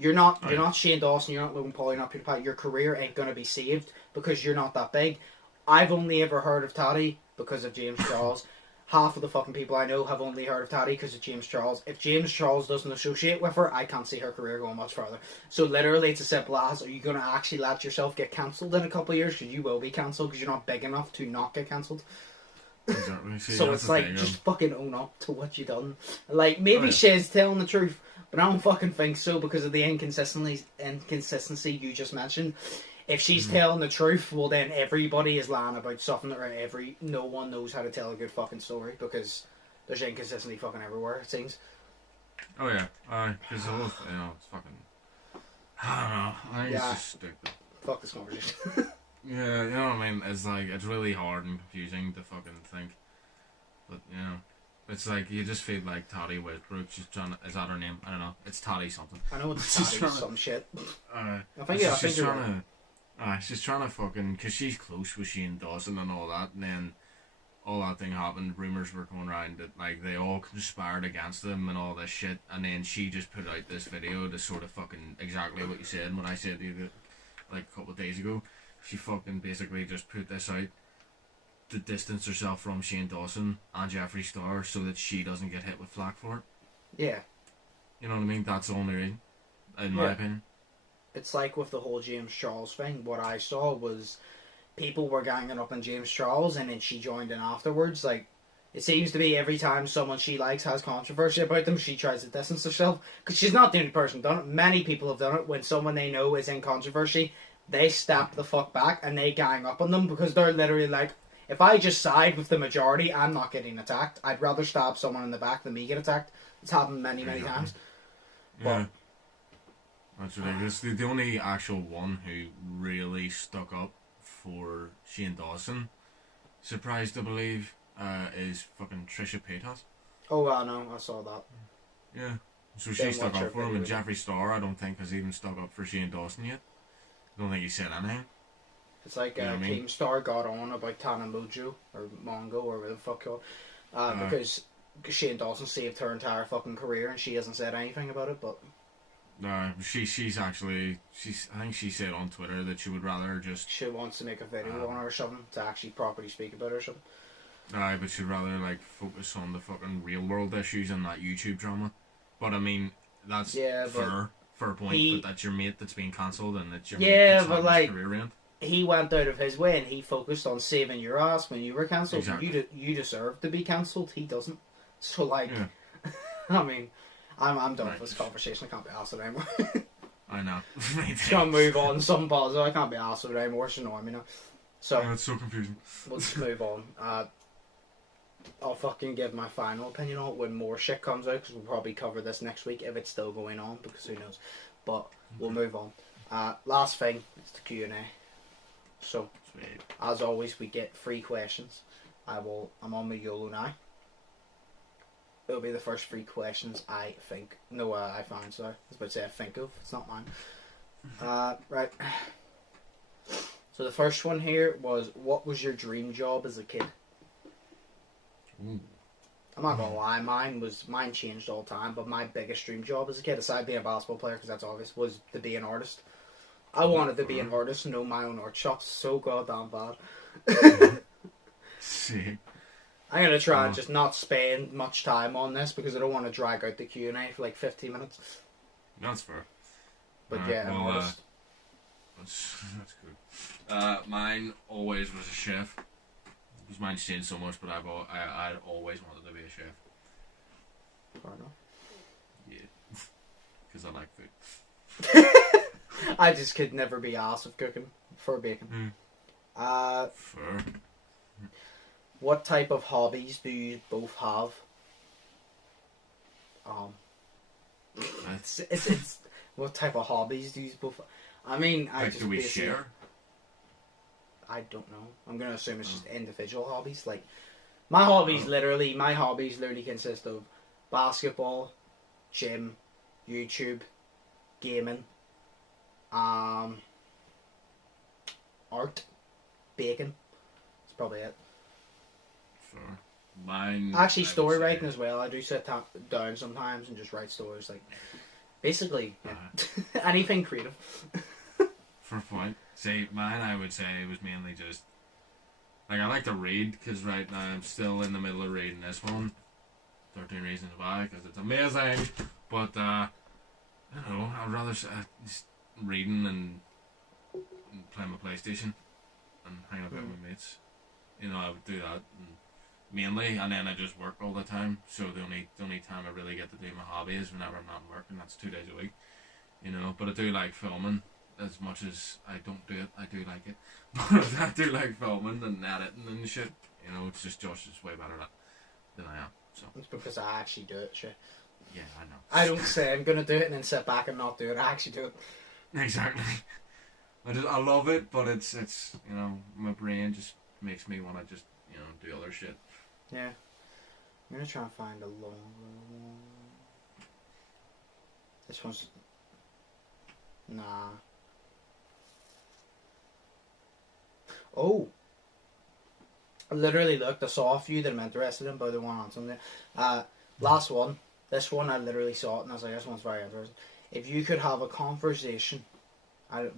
You're not Shane Dawson, you're not Logan Paul, you're not Peter Pat. Your career ain't going to be saved because you're not that big. I've only ever heard of Taddy because of James Charles. Half of the fucking people I know have only heard of Taddy because of James Charles. If James Charles doesn't associate with her, I can't see her career going much further. So literally, it's as simple as, are you going to actually let yourself get cancelled in a couple of years? Because you will be cancelled because you're not big enough to not get cancelled. Exactly. See, so it's like, just fucking own up to what you done. Like, maybe Shea's telling the truth, but I don't fucking think so because of the inconsistency you just mentioned. If she's telling the truth, well then everybody is lying about something that no one knows how to tell a good fucking story because there's inconsistency fucking everywhere, it seems. Oh yeah, because the whole, it's fucking, I don't know, I think it's just stupid. Fuck this conversation. Yeah, you know what I mean, it's like, it's really hard and confusing to fucking think, but it's like, you just feel like Toddy Westbrook, is that her name? I don't know, it's Toddy something. I know it's Toddy some shit. She's trying to fucking, because she's close with Shane Dawson and all that, and then all that thing happened, rumours were going around that, like, they all conspired against them and all this shit, and then she just put out this video to sort of fucking, exactly what you said, and what I said to you, like, a couple of days ago, she fucking basically just put this out to distance herself from Shane Dawson and Jeffree Star so that she doesn't get hit with flack for it. Yeah. You know what I mean? That's the only reason, in my opinion. It's like with the whole James Charles thing, what I saw was people were ganging up on James Charles and then she joined in afterwards. Like, it seems to be every time someone she likes has controversy about them, she tries to distance herself. Because she's not the only person done it. Many people have done it. When someone they know is in controversy, they step the fuck back and they gang up on them because they're literally like, if I just side with the majority, I'm not getting attacked. I'd rather stab someone in the back than me get attacked. It's happened many times. Yeah. That's ridiculous. The only actual one who really stuck up for Shane Dawson, surprised to believe, is fucking Trisha Paytas. Oh, I know. I saw that. Yeah. So she stuck up for him, and Jeffree Star, I don't think, has even stuck up for Shane Dawson yet. I don't think he said anything. It's like Keemstar got on about Tana Mojo, or Mongo, or whatever the fuck called, because Shane Dawson saved her entire fucking career, and she hasn't said anything about it, but... No, she's actually, I think she said on Twitter that she would rather just... She wants to make a video on her or something, to actually properly speak about her or something. But she'd rather, like, focus on the fucking real world issues and that YouTube drama. But, I mean, that's fair point, but that's your mate that's being cancelled and that's your mate that's having his career end. He went out of his way and he focused on saving your ass when you were cancelled. Exactly. You deserve to be cancelled, he doesn't. So, like, I mean... I'm done with this conversation. I can't be arsed with it anymore. I know. Just gonna move on. Some positive. I can't be arsed with it anymore. It's annoying me now. So it's so confusing. We'll just move on. I'll fucking give my final opinion on it when more shit comes out because we'll probably cover this next week if it's still going on because who knows. But we'll move on. Last thing is the Q&A. So Sweet. As always, we get 3 questions. I'm on my YOLO now. It'll be the first 3 questions I find, sorry. I was about to say I think of. It's not mine. Right. So the first one here was, what was your dream job as a kid? Ooh. I'm not gonna lie, mine changed all the time, but my biggest dream job as a kid, aside being a basketball player, because that's obvious, was to be an artist. I wanted to be an artist and know my own art shops so goddamn bad. Sick. I'm going to try and just not spend much time on this because I don't want to drag out the Q&A for like 15 minutes. That's fair. But That's good. Mine always was a chef. Because mine's changed so much, but I always wanted to be a chef. Fair enough. Yeah. Because I like food. I just could never be arsed with cooking for bacon. Fair. What type of hobbies do you both have? It's what type of hobbies do you both? I mean, I like, just do we share? I don't know. I'm gonna assume it's just individual hobbies. Like my hobbies literally consist of basketball, gym, YouTube, gaming, art, bacon. That's probably it. Fair. Mine. Actually, story writing as well. I do sit down sometimes and just write stories. Like basically anything creative. Fair point. See, mine, I would say, was mainly just like I like to read because right now I'm still in the middle of reading this one, 13 Reasons Why, because it's amazing. But I don't know. I'd rather just reading and playing my PlayStation and hanging out with my mates. You know, I would do that mainly, and then I just work all the time. So the only time I really get to do my hobby is whenever I'm not working. That's 2 days a week. You know, but I do like filming. As much as I don't do it, I do like it. But I do like filming and editing and shit. You know, it's just Josh is way better at it than I am. So it's because I actually do it, shit. Yeah, I know. I don't say I'm gonna do it and then sit back and not do it. I actually do it. Exactly. I love it, but it's you know, my brain just makes me want to just, you know, do other shit. Yeah. I'm gonna try and find a longer one. This one's nah. Oh, I literally looked. I saw a few that I'm interested in, but the one on something. Last one. This one I literally saw it, and I was like, "This one's very interesting." If you could have a conversation,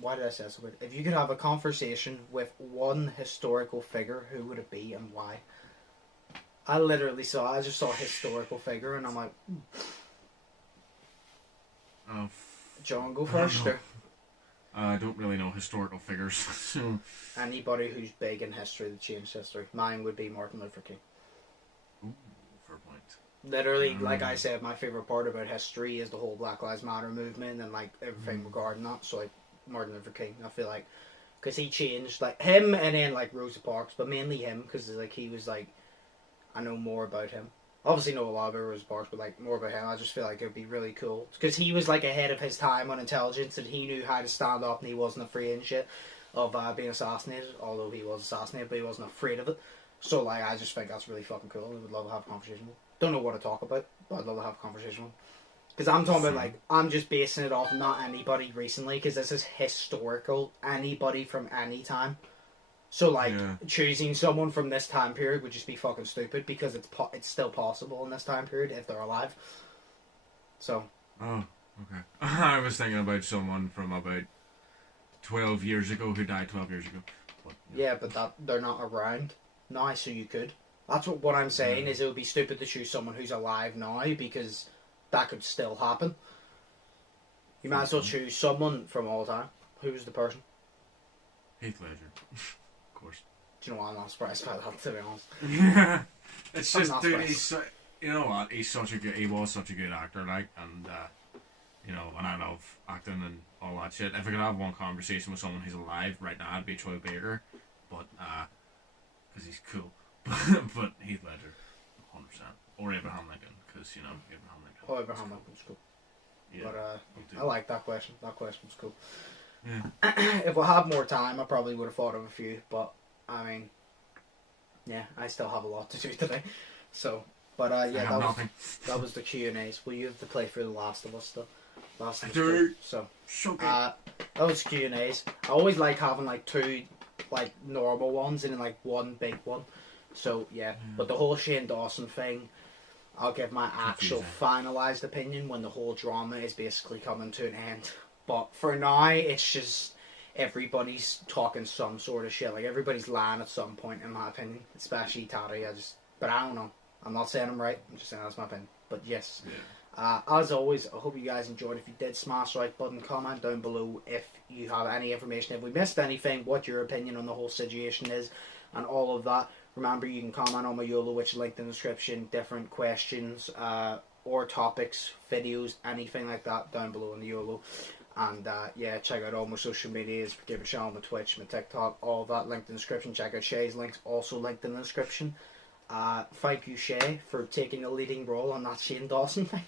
why did I say so weird? If you could have a conversation with one historical figure, who would it be and why? I just saw a historical figure, and I'm like, John, go first. I don't really know historical figures. So. Anybody who's big in history that changed history. Mine would be Martin Luther King. Ooh, fair point. Literally, like I said, my favourite part about history is the whole Black Lives Matter movement and like everything regarding that. So like Martin Luther King, I feel like, because he changed, like him and then like Rosa Parks, but mainly him because like he was like, I know more about him. Obviously know a lot about Rosa Parks, but like more about him. I just feel like it would be really cool because he was like ahead of his time on intelligence and he knew how to stand up and he wasn't afraid and shit of being assassinated. Although he was assassinated, but he wasn't afraid of it. So like I just think that's really fucking cool. I would love to have a conversation with him. Don't know what to talk about, but I'd love to have a conversation with him. Because I'm talking about like I'm just basing it off not anybody recently because this is historical. Anybody from any time. So, like, choosing someone from this time period would just be fucking stupid because it's still possible in this time period if they're alive. So. Oh, okay. I was thinking about someone from about 12 years ago who died 12 years ago. But, yeah, but they're not around now, so you could. That's what I'm saying is it would be stupid to choose someone who's alive now because that could still happen. You might as well choose someone from all time. Who's the person? Heath Ledger. Course. Do you know what? I'm not surprised by that, to be honest. Yeah, it's just, dude. You know what? He was such a good actor, like, and you know, and I love acting and all that shit. If I could have one conversation with someone who's alive right now, it'd be Troy Baker, but because he's cool. But Heath Ledger, 100%, or Abraham Lincoln, because you know Abraham Lincoln. Oh, Abraham Lincoln's cool. Yeah, but I like that question. That question's cool. Yeah. If we had more time, I probably would have thought of a few, but I mean, yeah, I still have a lot to do today. So, but yeah, that was the Q&As. Will you have to play through The Last of Us stuff? Last of Us 2. So, that was Q&As. I always like having like two like normal ones and then like one big one. So yeah, but the whole Shane Dawson thing, I'll give my actual finalised opinion when the whole drama is basically coming to an end. But for now, it's just everybody's talking some sort of shit. Like, everybody's lying at some point, in my opinion. Especially Taddy. But I don't know. I'm not saying I'm right. I'm just saying that's my opinion. But yes. As always, I hope you guys enjoyed. If you did, smash the like button, comment down below if you have any information. If we missed anything, what your opinion on the whole situation is, and all of that. Remember, you can comment on my YOLO, which is linked in the description, different questions, or topics, videos, anything like that down below in the YOLO. And yeah, check out all my social medias, give a shout on my Twitch, my TikTok, all of that linked in the description. Check out Sheas' links, also linked in the description. Thank you, Shay, for taking a leading role on that Shane Dawson thing.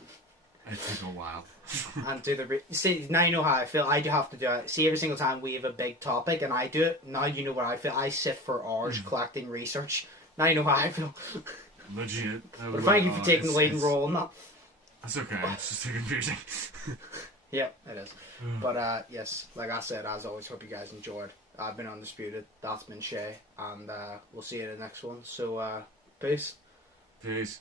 It took a while. And do the see, now you know how I feel. I do have to do it. See, every single time we have a big topic and I do it, now you know what I feel. I sit for hours collecting research. Now you know how I feel. Legit. But thank you for taking the leading role on that. That's okay, it's just too confusing. Yeah, it is. But yes, like I said, as always, hope you guys enjoyed. I've been Undisputed, that's been Shay, and we'll see you in the next one. So peace. Peace.